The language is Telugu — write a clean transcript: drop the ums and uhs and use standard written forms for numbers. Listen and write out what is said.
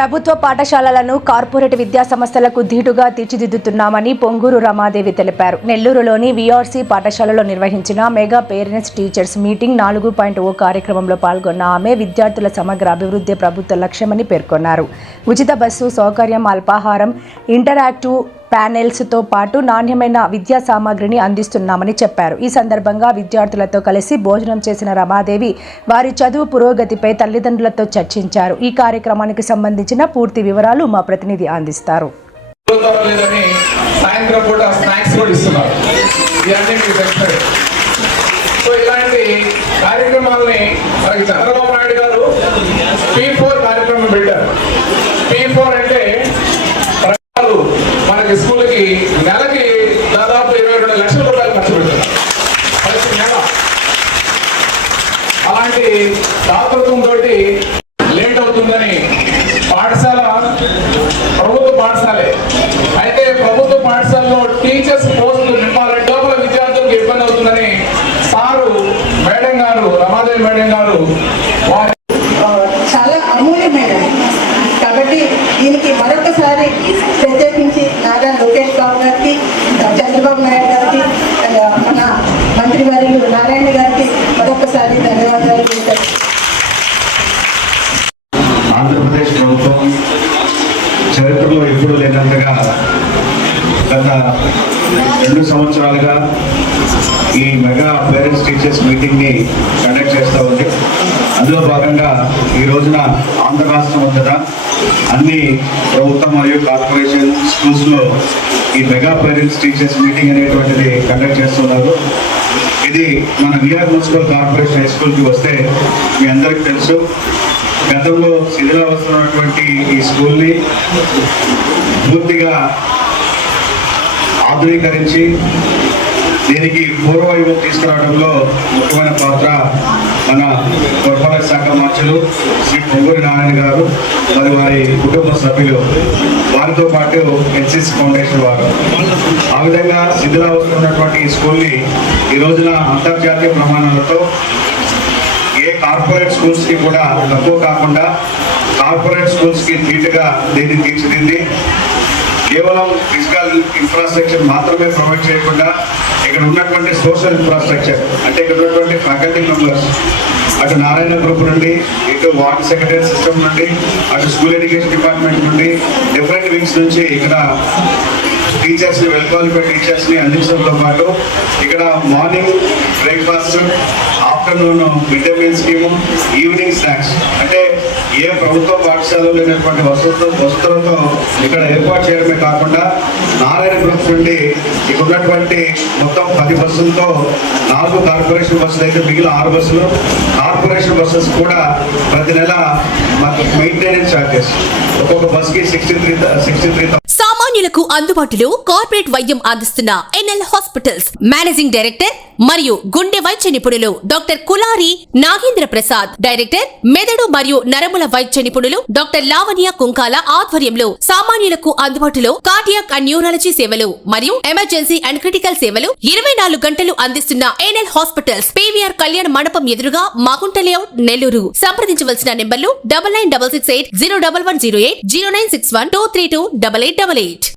ప్రభుత్వ పాఠశాలలను కార్పొరేట్ విద్యా సంస్థలకు ధీటుగా తీర్చిదిద్దుతున్నామని పొంగూరు రమాదేవి తెలిపారు. నెల్లూరులోని వీఆర్సీ పాఠశాలలో నిర్వహించిన మెగా పేరెంట్స్ టీచర్స్ మీటింగ్ 4.0 కార్యక్రమంలో పాల్గొన్న ఆమె విద్యార్థుల సమగ్ర అభివృద్ధి ప్రభుత్వ లక్ష్యమని పేర్కొన్నారు. ఉచిత బస్సు సౌకర్యం, అల్పాహారం, ఇంటరాక్టివ్ ప్యానెల్స్తో పాటు నాణ్యమైన విద్యా సామాగ్రిని అందిస్తున్నామని చెప్పారు. ఈ సందర్భంగా విద్యార్థులతో కలిసి భోజనం చేసిన రమాదేవి వారి చదువు పురోగతిపై తల్లిదండ్రులతో చర్చించారు. ఈ కార్యక్రమానికి సంబంధించిన పూర్తి వివరాలు మా ప్రతినిధి అందిస్తారు. మనకి స్కూల్కి నెలకి దాదాపు 22 లక్షల రూపాయలు ఖర్చు పెడుతుంది ప్రతి నెల. అలాంటి దాతృత్వంతో లేట్ అవుతుందని పాఠశాల ప్రభుత్వ పాఠశాలే అయితే ప్రభుత్వ పాఠశాలలో టీచర్స్ పోస్టులు నింపాలంటే లోపల విద్యార్థులకు ఇబ్బంది అవుతుందని సారు మేడం గారు, రమాదేవి మేడం గారు చాలా అమూల్యమైనది. కాబట్టి దీనికి మరొకసారి ప్రత్యేకించి నారా లోకేష్ బాబు గారికి, చంద్రబాబు నాయుడు గారికి, మన మంత్రివర్యులు నారాయణ గారికి మరొకసారి ధన్యవాదాలు. ఆంధ్రప్రదేశ్ ప్రభుత్వం చరిత్రలో ఎప్పుడూ లేనంతగా గత 2 సంవత్సరాలుగా ఈ మెగా పేరెంట్స్ టీచర్స్ మీటింగ్ని కండక్ట్ చేస్తూ ఉంది. అందులో భాగంగా ఈ రోజున ఆంధ్ర రాష్ట్రం అంతటా అన్ని ప్రభుత్వం మరియు కార్పొరేషన్ స్కూల్స్లో ఈ మెగా పేరెంట్స్ టీచర్స్ మీటింగ్ అనేటువంటిది కండక్ట్ చేస్తున్నారు. ఇది మన విఆర్ మున్సిపల్ కార్పొరేషన్ హై స్కూల్కి వస్తే మీ అందరికీ తెలుసు, గతంలో శిథిలావస్థలో ఉన్నటువంటి ఈ స్కూల్ని పూర్తిగా ఆధునీకరించి దీనికి పూర్వవైభవం తీసుకురావడంలో ముఖ్యమైన పాత్ర మన పురపాలక శాఖ మంత్రులు శ్రీ పొంగూరి నారాయణ గారు మరియు వారి కుటుంబ సభ్యులు, వారితో పాటు ఎన్సిసి ఫౌండేషన్ వారు. ఆ విధంగా శిథిలావస్థలో ఉన్నటువంటి ఈ స్కూల్ని ఈ రోజున అంతర్జాతీయ ప్రమాణాలతో ఏ కార్పొరేట్ స్కూల్స్కి కూడా తక్కువ కాకుండా కార్పొరేట్ స్కూల్స్కి ధీటుగా దీన్ని తీర్చిదిద్ది కేవలం ఫిజికల్ ఇన్ఫ్రాస్ట్రక్చర్ మాత్రమే ప్రొవైడ్ చేయకుండా ఇక్కడ ఉన్నటువంటి సోషల్ ఇన్ఫ్రాస్ట్రక్చర్ అంటే ఇక్కడ ఉన్నటువంటి ఫ్యాకల్టీ మెంబర్స్ అటు నారాయణ గ్రూప్ నుండి, ఇటు వార్డ్ సెక్రటరీ సిస్టమ్ నుండి, అటు స్కూల్ ఎడ్యుకేషన్ డిపార్ట్మెంట్ నుండి, డిఫరెంట్ వింగ్స్ నుంచి ఇక్కడ టీచర్స్ని, వెల్ క్వాలిఫైడ్ టీచర్స్ని అందించడంతో పాటు ఇక్కడ morning breakfast, afternoon mid day meal scheme, evening snacks అంటే ఏ ప్రభుత్వ పాఠశాలలో లేనటువంటి వసతులతో ఇక్కడ ఏర్పాటు చేయడమే కాకుండా నారాయణ గ్రూప్ నుండి ఇక్కడ ఉన్నటువంటి మొత్తం 10 బస్సులతో 4 కార్పొరేషన్ బస్సులు అయితే మిగిలిన 6 బస్సులు కార్పొరేషన్ బస్సెస్ కూడా ప్రతి నెల మెయింటెనెన్స్ ఛార్జెస్ ఒక్కొక్క బస్కి 63,000. సామాన్యులకు అందుబాటులో కార్పొరేట్ వైద్యం అందిస్తున్న ఎన్ఎల్ హాస్పిటల్స్ మేనేజింగ్ డైరెక్టర్ మరియు గుండె వైద్య నిపుణులు డాక్టర్ కులారి నాగేంద్ర ప్రసాద్, డైరెక్టర్ మెదడు మరియు నరముల వైద్య నిపుణులు డాక్టర్ లావణ్య కుంకాల ఆధ్వర్యంలో సామాన్యులకు అందుబాటులో కార్డియాక్ అండ్ న్యూరాలజీ సేవలు మరియు ఎమర్జెన్సీ అండ్ క్రిటికల్ సేవలు 24 గంటలు అందిస్తున్న ఎన్ఎల్ హాస్పిటల్స్ పీవీఆర్ కళ్యాణ మండపం ఎదురుగా మాగుంట లేఅవుట్, నెల్లూరు. సంప్రదించవలసిన నెంబర్లు 9966801108, 0961232888.